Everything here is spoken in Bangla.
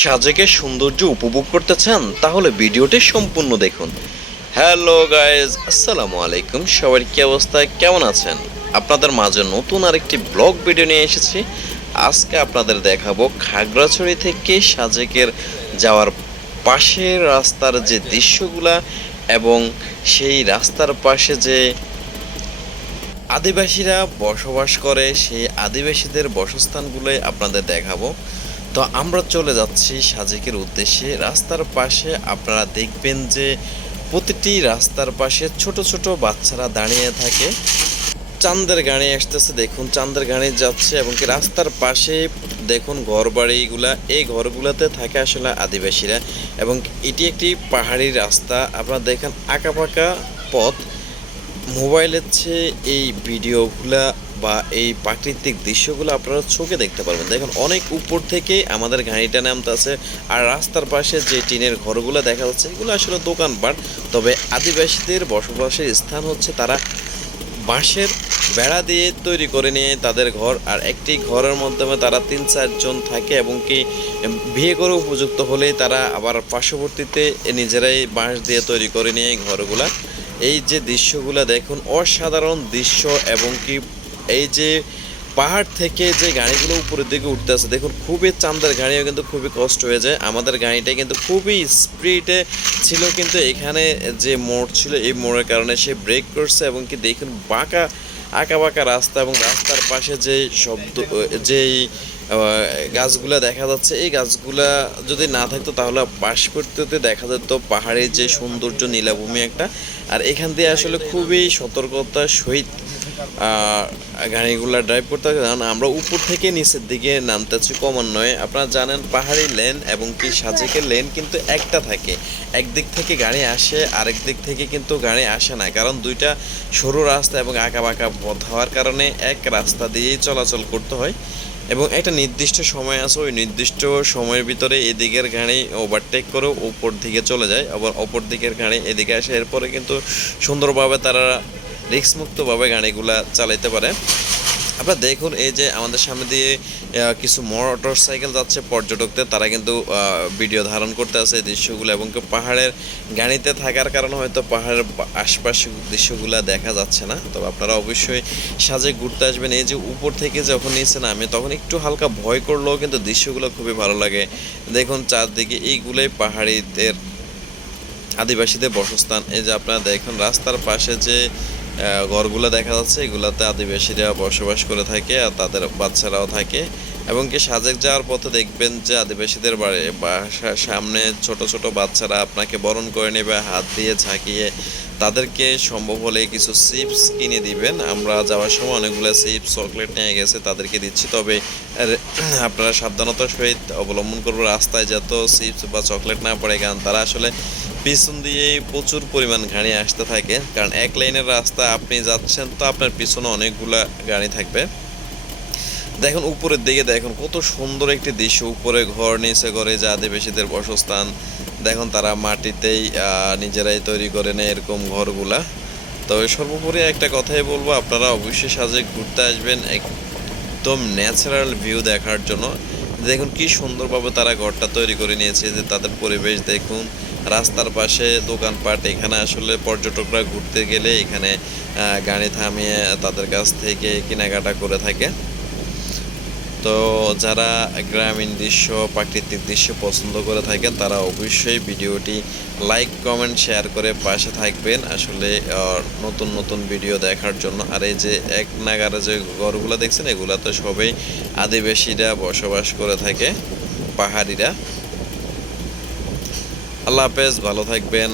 সাজেকের সৌন্দর্য উপভোগ করতে চান তাহলে ভিডিওটি সম্পূর্ণ দেখুন। হ্যালো গাইজ, আসসালামু আলাইকুম। সবার কি অবস্থা, কেমন আছেন? আপনাদের মাঝে নতুন আরেকটি ব্লগ ভিডিও নিয়ে এসেছি। আজকে আপনাদের দেখাবো খাগড়াছড়ি থেকে সাজেকের যাওয়ার পাশের রাস্তার যে দৃশ্যগুলা এবং সেই রাস্তার পাশে যে আদিবাসীরা বসবাস করে সেই আদিবাসীদের বাসস্থানগুলোই আপনাদের দেখাবো। তো আমরা চলে যাচ্ছি সাজেকের উদ্দেশ্যে। রাস্তার পাশে আপনারা দেখবেন যে প্রতিটি রাস্তার পাশে ছোট ছোট বাচ্চারা দাঁড়িয়ে থাকে। চাঁদের গাড়ি আসতেছে, দেখুন চাঁদের গাড়ি যাচ্ছে এবং কি রাস্তার পাশে দেখুন ঘরবাড়িগুলা, এই ঘরগুলোতে থাকে আসলে আদিবাসীরা এবং এটি একটি পাহাড়ি রাস্তা। আপনারা দেখেন আঁকাবাঁকা পথ। মোবাইলের চেয়ে এই ভিডিওগুলা বা এই প্রাকৃতিক দৃশ্যগুলো আপনারা চোখে দেখতে পারবেন। দেখুন অনেক উপর থেকে আমাদের গাড়িটা নামতেছে আর রাস্তার পাশে যে টিনের ঘরগুলো দেখা যাচ্ছে এগুলো আসলে দোকানপাট। তবে আদিবাসীদের বসবাসের স্থান হচ্ছে তারা বাঁশের বেড়া দিয়ে তৈরি করে নিয়ে তাদের ঘর, আর একটি ঘরের মাধ্যমে তারা ৩-৪ জন থাকে এবং কি বিয়ে করে উপযুক্ত হলে তারা আবার পার্শ্ববর্তীতে নিজেরাই বাঁশ দিয়ে তৈরি করে নিয়ে ঘরগুলা। এই যে দৃশ্যগুলো দেখুন অসাধারণ দৃশ্য এবং কি এই যে পাহাড় থেকে যে গাড়িগুলো উপরের দিকে উঠতেছে দেখুন, খুবই চাঁদের গাড়িও কিন্তু খুবই কষ্ট হয়ে যায়। আমাদের গাড়িটা কিন্তু খুবই স্পিডে ছিল, কিন্তু এখানে যে মোড় ছিল এই মোড়ের কারণে সে ব্রেক করছে এবং কি দেখুন আঁকা বাঁকা রাস্তা এবং রাস্তার পাশে যে শব্দ যেই গাছগুলা দেখা যাচ্ছে, এই গাছগুলা যদি না থাকতো তাহলে পাশ করতে দেখা যেত পাহাড়ের যে সৌন্দর্য নীলাভূমি একটা। আর এখান দিয়ে আসলে খুবই সতর্কতার সহিত গাড়িগুলো ড্রাইভ করতে হবে, কারণ আমরা উপর থেকে নিচের দিকে নামতেছি ক্রমান্বয়ে। আপনারা জানেন পাহাড়ি লেন এবং কি সাজেকের লেন কিন্তু একটা থাকে, একদিক থেকে গাড়ি আসে আরেক দিক থেকে কিন্তু গাড়ি আসে না, কারণ দুইটা সরু রাস্তা এবং আঁকা বাঁকা পথ হওয়ার কারণে এক রাস্তা দিয়েই চলাচল করতে হয় এবং একটা নির্দিষ্ট সময় আছে, ওই নির্দিষ্ট সময়ের ভিতরে এদিকের গাড়ি ওভারটেক করে উপর দিকে চলে যায়, আবার অপর দিকের গাড়ি এদিকে আসে। এরপরে কিন্তু সুন্দরভাবে তারা রিস্কমুক্তভাবে গাড়িগুলা চালাইতে পারে। আপনারা দেখুন এই যে আমাদের সামনে দিয়ে কিছু মোটর সাইকেল যাচ্ছে পর্যটকদের, তারা কিন্তু ভিডিও ধারণ করতে আছে এই দৃশ্যগুলো এবং পাহাড়ের গাড়িতে থাকার কারণে হয়তো পাহাড়ের আশপাশের দৃশ্যগুলো দেখা যাচ্ছে না। তবে আপনারা অবশ্যই সাজেক ঘুরতে আসবেন। এই যে উপর থেকে যখন নিচে নামে তখন একটু হালকা ভয় করলেও কিন্তু দৃশ্যগুলো খুবই ভালো লাগে। দেখুন চারদিকে এইগুলোই পাহাড়িদের আদিবাসীদের বাসস্থান। এই যে আপনারা দেখুন রাস্তার পাশে যে ঘরগুলো দেখা যাচ্ছে এগুলাতে আদিবাসীরা বসবাস করে থাকে আর তাদের বাচ্চারাও থাকে এবং কি সাজেক যাওয়ার পথে দেখবেন যে আদিবাসীদের বাসার সামনে ছোট ছোট বাচ্চারা আপনাকে বরণ করে নেবে হাত দিয়ে ঝাঁকিয়ে, তাদেরকে সম্ভব হলে কিছু চিপস কিনে দিবেন। আমরা যাওয়ার সময় অনেকগুলো চিপস চকলেট নিয়ে গেছে তাদেরকে দিচ্ছি, তবে আপনারা সাবধানতার সহিত অবলম্বন করবো রাস্তায় যত চিপস বা চকলেট না পড়ে, কারণ তারা আসলে পিছন দিয়ে প্রচুর পরিমাণ গাড়ি আসতে থাকে, কারণ এক লাইনের রাস্তা আপনি যাচ্ছেন তো আপনার পিছনে অনেকগুলা গাড়ি থাকবে। দেখুন উপরের দিকে দেখুন কত সুন্দর একটি দৃশ্য, উপরে ঘর নিচে ঘরে যে আদিবাসীদের বাসস্থান। দেখুন তারা মাটিতেই নিজেরাই তৈরি করে নেয় এরকম ঘরগুলা। তবে সর্বোপরি একটা কথাই বলবো, আপনারা অবশ্যই সাজেক ঘুরতে আসবেন একদম ন্যাচারাল ভিউ দেখার জন্য। দেখুন কি সুন্দরভাবে তারা ঘরটা তৈরি করে নিয়েছে, যে তাদের পরিবেশ দেখুন, রাস্তার পাশে দোকানপাট। এখানে আসলে পর্যটকরা ঘুরতে গেলে এখানে গাড়ি থামিয়ে তাদের কাছ থেকে কেনাকাটা করে থাকে। তো যারা গ্রামীণ দৃশ্য প্রাকৃতিক দৃশ্য পছন্দ করে থাকেন তারা অবশ্যই ভিডিওটি লাইক কমেন্ট শেয়ার করে পাশে থাকবেন আসলে নতুন নতুন ভিডিও দেখার জন্য। আর এই যে এক নাগারে যে ঘরগুলো দেখছেন এগুলো তো সবাই আদিবাসীরা বসবাস করে থাকে, পাহাড়িরা। আল্লাহ হাফেজ, ভালো থাকবেন।